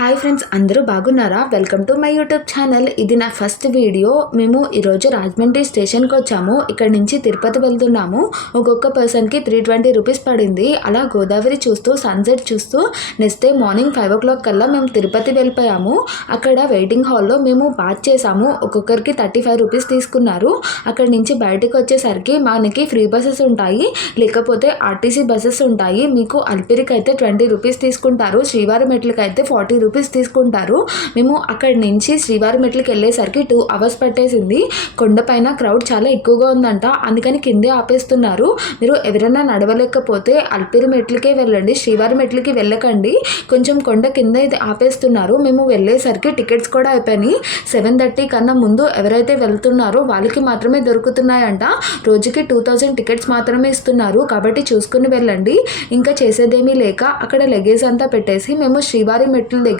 Hi friends, అందరూ బాగున్నారా? Welcome to my YouTube channel. ఇది నా ఫస్ట్ వీడియో. మేము ఈరోజు రాజమండ్రి స్టేషన్కి వచ్చాము. ఇక్కడ నుంచి తిరుపతి వెళ్తున్నాము. ఒక్కొక్క పర్సన్కి 320 రూపీస్ పడింది. అలా గోదావరి చూస్తూ సన్సెట్ చూస్తూ నెక్స్ట్ డే మార్నింగ్ 5 o'clock కల్లా మేము తిరుపతి వెళ్ళిపోయాము. అక్కడ వెయిటింగ్ హాల్లో మేము బాత్ చేసాము. ఒక్కొక్కరికి 35 రూపీస్ తీసుకున్నారు. అక్కడ నుంచి బయటకు వచ్చేసరికి మనకి ఫ్రీ బస్సెస్ ఉంటాయి, లేకపోతే ఆర్టీసీ బస్సెస్ ఉంటాయి. మీకు అల్పిరికి అయితే 20 రూపీస్ తీసుకుంటారు, శ్రీవారి మెట్లకి అయితే 40 రూపీస్ తీసుకుంటారు. మేము అక్కడి నుంచి శ్రీవారి మెట్లకి వెళ్ళేసరికి 2 hours పట్టేసింది. కొండపైన క్రౌడ్ చాలా ఎక్కువగా ఉందంట, అందుకని కిందే ఆపేస్తున్నారు. మీరు ఎవరైనా నడవలేకపోతే అల్పిరి మెట్లకే వెళ్ళండి, శ్రీవారి మెట్లకి వెళ్ళకండి. కొంచెం కొండ కింద ఇది ఆపేస్తున్నారు. మేము వెళ్ళేసరికి టికెట్స్ కూడా అయిపోయినాయి. 7:30 కన్నా ముందు ఎవరైతే వెళ్తున్నారో వాళ్ళకి మాత్రమే దొరుకుతున్నాయంట. రోజుకి 2000 టికెట్స్ మాత్రమే ఇస్తున్నారు, కాబట్టి చూసుకుని వెళ్ళండి. ఇంకా చేసేదేమీ లేక అక్కడ లగేజ్ అంతా పెట్టేసి మేము శ్రీవారి మెట్ల దగ్గర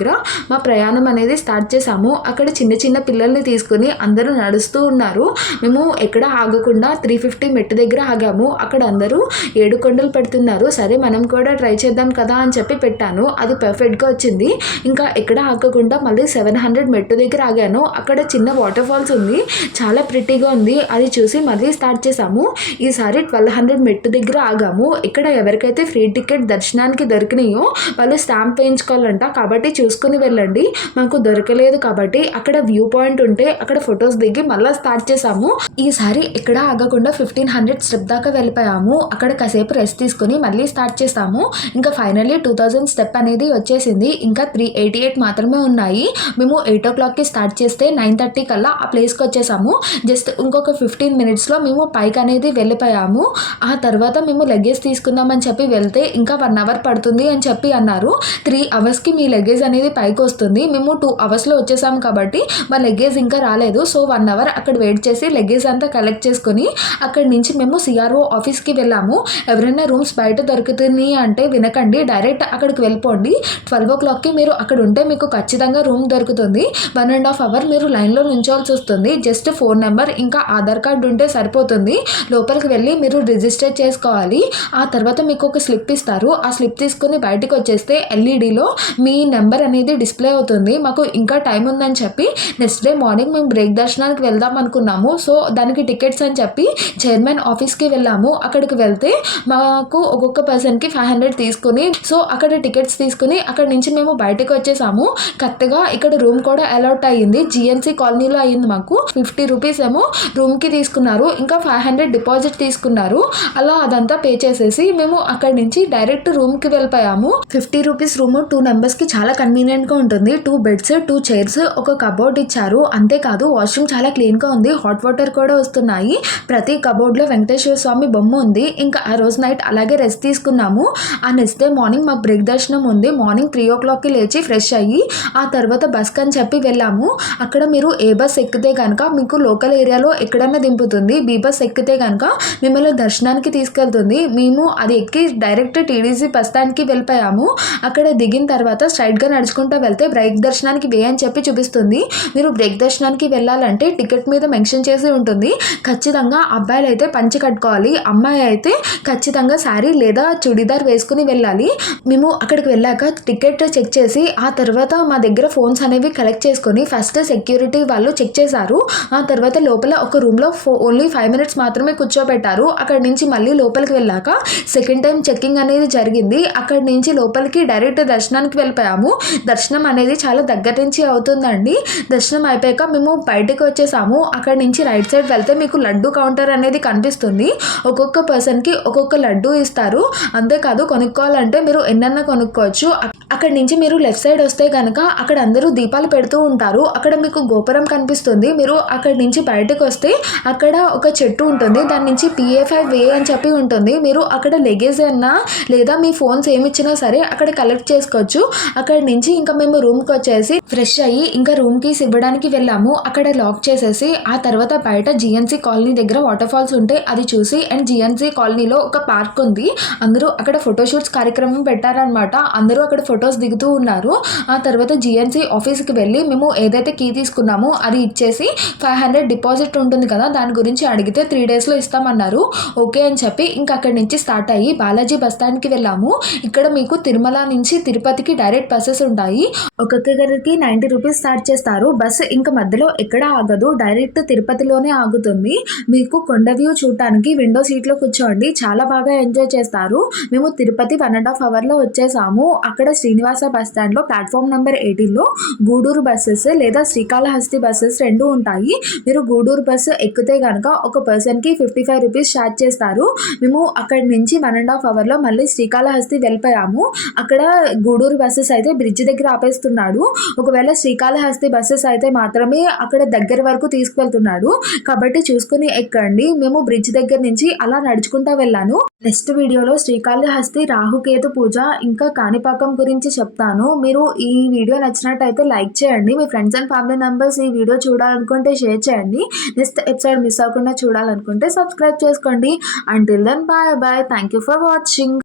మా ప్రయాణం అనేది స్టార్ట్ చేసాము. అక్కడ చిన్న చిన్న పిల్లల్ని తీసుకుని అందరూ నడుస్తూ ఉన్నారు. మేము ఎక్కడ ఆగకుండా 350 మెట్టు దగ్గర ఆగాము. అక్కడ అందరూ 7 కొండలు పెడుతున్నారు. సరే మనం కూడా ట్రై చేద్దాం కదా అని చెప్పి పెట్టాను. అది పర్ఫెక్ట్గా వచ్చింది. ఇంకా ఎక్కడ ఆగకుండా మళ్ళీ 700 మెట్టు దగ్గర ఆగాను. అక్కడ చిన్న వాటర్ ఫాల్స్ ఉంది, చాలా ప్రిటీగా ఉంది. అది చూసి మళ్ళీ స్టార్ట్ చేసాము. ఈసారి 1200 మెట్టు దగ్గర ఆగాము. ఇక్కడ ఎవరికైతే ఫ్రీ టికెట్ దర్శనానికి దొరికినాయో వాళ్ళు స్టాంప్ వేయించుకోవాలంట, కాబట్టి చూసుకుని వెళ్ళండి. మాకు దొరకలేదు కాబట్టి అక్కడ వ్యూ పాయింట్ ఉంటే అక్కడ ఫొటోస్ దిగి మళ్ళీ స్టార్ట్ చేసాము. ఈసారి ఇక్కడ ఆగకుండా 1500 స్టెప్ దాకా వెళ్ళిపోయాము. అక్కడ కాసేపు రెస్ట్ తీసుకుని మళ్ళీ స్టార్ట్ చేసాము. ఇంకా ఫైనల్లీ 2000 స్టెప్ అనేది వచ్చేసింది. ఇంకా 388 మాత్రమే ఉన్నాయి. మేము 8 o'clockకి స్టార్ట్ చేస్తే 9:30 కల్లా ఆ ప్లేస్కి వచ్చేసాము. జస్ట్ ఇంకొక 15 minutesలో మేము పైకి అనేది వెళ్ళిపోయాము. ఆ తర్వాత మేము లగేజ్ తీసుకుందామని చెప్పి వెళ్తే ఇంకా 1 hour పడుతుంది అని చెప్పి అన్నారు. 3 hours మీ లగేజ్ అనేది పైకి వస్తుంది. మేము 2 hours వచ్చేసాము కాబట్టి మా లగేజ్ ఇంకా రాలేదు. సో 1 hour అక్కడ వెయిట్ చేసి లగేజ్ అంతా కలెక్ట్ చేసుకుని అక్కడి నుంచి మేము సిఆర్ఓ ఆఫీస్కి వెళ్ళాము. ఎవరైనా రూమ్స్ బయట దొరుకుతున్నాయి అంటే వినకండి, డైరెక్ట్ అక్కడికి వెళ్ళిపోండి. 12 o'clockకి మీరు అక్కడ ఉంటే మీకు ఖచ్చితంగా రూమ్ దొరుకుతుంది. 1.5 hour మీరు లైన్లో నుంచోవాల్సి వస్తుంది. జస్ట్ ఫోన్ నెంబర్ ఇంకా ఆధార్ కార్డు ఉంటే సరిపోతుంది. లోపలికి వెళ్ళి మీరు రిజిస్టర్ చేసుకోవాలి. ఆ తర్వాత మీకు ఒక స్లిప్ ఇస్తారు. ఆ స్లిప్ తీసుకుని బయటకు వచ్చేస్తే ఎల్ఈడిలో మీ నెంబర్ అనేది డిస్ప్లే అవుతుంది. మాకు ఇంకా టైం ఉందని చెప్పి నెక్స్ట్ డే మార్నింగ్ మేము బ్రేక్ దర్శనానికి వెళ్దాం అనుకున్నాము. సో దానికి టికెట్స్ అని చెప్పి చైర్మన్ ఆఫీస్కి వెళ్ళాము. అక్కడికి వెళ్తే మాకు ఒక్కొక్క పర్సన్కి 500 తీసుకుని సో అక్కడ టికెట్స్ తీసుకుని అక్కడి నుంచి మేము బయటకు వచ్చేసాము. కరెక్ట్గా ఇక్కడ రూమ్ కూడా అలాట్ అయ్యింది. జిఎన్సీ కాలనీలో అయ్యింది. మాకు 50 రూపీస్ ఏమో రూమ్కి తీసుకున్నారు, ఇంకా 500 డిపాజిట్ తీసుకున్నారు. అలా అదంతా పే చేసేసి మేము అక్కడి నుంచి డైరెక్ట్ రూమ్కి వెళ్ళిపోయాము. 50 రూపీస్ రూమ్ 2 మెంబర్స్కి చాలా కన్వీనియంట్గా ఉంటుంది. 2 బెడ్స్, 2 చైర్స్, ఒక కబోర్డ్ ఇచ్చారు. అంతేకాదు వాష్రూమ్ చాలా క్లీన్గా ఉంది. హాట్ వాటర్ కూడా వస్తున్నాయి. ప్రతి కబోర్డ్లో వెంకటేశ్వర స్వామి బొమ్మ ఉంది. ఇంకా ఆ రోజు నైట్ అలాగే రెస్ట్ తీసుకున్నాము. ఆ నెక్స్ట్ డే మార్నింగ్ మాకు బ్రేక్ దర్శనం ఉంది. మార్నింగ్ 3 o'clockకి లేచి ఫ్రెష్ అయ్యి ఆ తర్వాత బస్కి అని చెప్పి వెళ్ళాము. అక్కడ మీరు ఏ బస్ ఎక్కితే కనుక మీకు లోకల్ ఏరియాలో ఎక్కడన్నా దింపుతుంది. బి బస్ ఎక్కితే కనుక మిమ్మల్ని దర్శనానికి తీసుకెళ్తుంది. మేము అది ఎక్కి డైరెక్ట్ టీడీసీ బస్ స్టాండ్కి వెళ్ళిపోయాము. అక్కడ దిగిన తర్వాత స్ట్రైట్గా నడుచుకుంటూ వెళ్తే బ్రేక్ దర్శనానికి వే అని చెప్పి చూపిస్తుంది. మీరు బ్రేక్ దర్శనానికి వెళ్ళాలంటే టికెట్ మీద మెన్షన్ చేసి ఉంటుంది. ఖచ్చితంగా అబ్బాయిలు అయితే పంచె కట్టుకోవాలి, అమ్మాయి అయితే ఖచ్చితంగా శారీ లేదా చుడిదార్ వేసుకుని వెళ్ళాలి. మేము అక్కడికి వెళ్ళాక టికెట్ చెక్ చేసి ఆ తర్వాత మా దగ్గర ఫోన్స్ అనేవి కలెక్ట్ చేసుకొని ఫస్ట్ సెక్యూరిటీ వాళ్ళు చెక్ చేశారు. ఆ తర్వాత లోపల ఒక రూమ్లో ఓన్లీ 5 minutes మాత్రమే కూర్చోబెట్టారు. అక్కడి నుంచి మళ్ళీ లోపలికి వెళ్ళాక సెకండ్ టైం చెక్కింగ్ అనేది జరిగింది. అక్కడి నుంచి లోపలికి డైరెక్ట్ దర్శనానికి వెళ్ళిపోయాము. దర్శనం అనేది చాలా దగ్గర నుంచి అవుతుందండి. దర్శనం అయిపోయాక మేము బయటకు వచ్చేసాము. అక్కడి నుంచి రైట్ సైడ్ వెళ్తే మీకు లడ్డు కౌంటర్ అనేది కనిపిస్తుంది. ఒక్కొక్క పర్సన్కి ఒక్కొక్క లడ్డు ఇస్తారు. అంతేకాదు కొనుక్కోవాలంటే మీరు ఎన్నన్నా కొనుక్కోవచ్చు. అక్కడి నుంచి మీరు లెఫ్ట్ సైడ్ వస్తే కనుక అక్కడ అందరూ దీపాలు పెడుతూ ఉంటారు. అక్కడ మీకు గోపురం కనిపిస్తుంది. మీరు అక్కడి నుంచి బయటకు వస్తే అక్కడ ఒక చెట్టు ఉంటుంది. దాని నుంచి PA5 వే అని చెప్పి ఉంటుంది. మీరు అక్కడ లగేజ్ అన్నా లేదా మీ ఫోన్స్ ఏమి ఇచ్చినా సరే అక్కడ కలెక్ట్ చేసుకోవచ్చు. అక్కడి నుంచి ఇంకా మేము రూమ్కి వచ్చేసి ఫ్రెష్ అయ్యి ఇంకా రూమ్ కీస్ ఇవ్వడానికి వెళ్ళాము. అక్కడ లాక్ చేసేసి ఆ తర్వాత బయట జిఎన్సీ కాలనీ దగ్గర వాటర్ ఫాల్స్ ఉంటే అది చూసి అండ్ జిఎన్సీ కాలనీలో ఒక పార్క్ ఉంది. అందరూ అక్కడ ఫోటోషూట్స్ కార్యక్రమం పెట్టారనమాట. అందరూ అక్కడ ఫొటోస్ దిగుతూ ఉన్నారు. ఆ తర్వాత జిఎన్సీ ఆఫీస్కి వెళ్ళి మేము ఏదైతే కీ తీసుకున్నామో అది ఇచ్చేసి 500 డిపాజిట్ ఉంటుంది కదా, దాని గురించి అడిగితే 3 డేస్లో ఇస్తామన్నారు. ఓకే అని చెప్పి ఇంకా అక్కడి నుంచి స్టార్ట్ అయ్యి బాలాజీ బస్ స్టాండ్కి వెళ్ళాము. ఇక్కడ మీకు తిరుమల నుంచి తిరుపతికి డైరెక్ట్ బస్సెస్ ఉంటాయి. ఒక్కొక్కరికి 90 రూపీస్ స్టార్ట్ చేస్తారు. బస్సు ఇంకా మధ్యలో ఎక్కడ ఆగదు, డైరెక్ట్ తిరుపతిలోనే ఆగుతుంది. మీకు కొండ వ్యూ చూడటానికి విండో సీట్లో కూర్చోండి, చాలా బాగా ఎంజాయ్ చేస్తారు. మేము తిరుపతి 1.5 అవర్లో వచ్చేసాము. అక్కడ శ్రీనివాస బస్ స్టాండ్లో ప్లాట్ఫామ్ నెంబర్ 18లో గూడూరు బస్సెస్ లేదా శ్రీకాళహస్తి బస్సెస్ 2 ఉంటాయి. మీరు గూడూరు బస్సు ఎక్కితే కనుక ఒక పర్సన్కి 55 రూపీస్ ఛార్జ్ చేస్తారు. మేము అక్కడి నుంచి 1.5 అవర్లో మళ్ళీ శ్రీకాళహస్తి వెళ్ళిపోయాము. అక్కడ గూడూరు బస్సెస్ అయితే బ్రిడ్జ్ దగ్గర ఆపేస్తున్నాడు. ఒకవేళ శ్రీకాళహస్తి బస్సెస్ అయితే మాత్రమే అక్కడ దగ్గర వరకు తీసుకువెళ్తున్నాడు. కాబట్టి చూసుకుని ఎక్కండి. మేము బ్రిడ్జ్ దగ్గర నుంచి అలా నడుచుకుంటూ వెళ్ళాను. నెక్స్ట్ వీడియోలో శ్రీకాళహస్తి రాహుకేతు పూజ ఇంకా కాణిపాకం గురించి చెప్తాను. మీరు ఈ వీడియో నచ్చినట్టయితే లైక్ చేయండి. మీ ఫ్రెండ్స్ అండ్ ఫ్యామిలీ మెంబర్స్ ఈ వీడియో చూడాలనుకుంటే షేర్ చేయండి. నెక్స్ట్ ఎపిసోడ్ మిస్ అవ్వకుండా చూడాలనుకుంటే సబ్స్క్రైబ్ చేసుకోండి. Until then bye bye. Thank you for watching.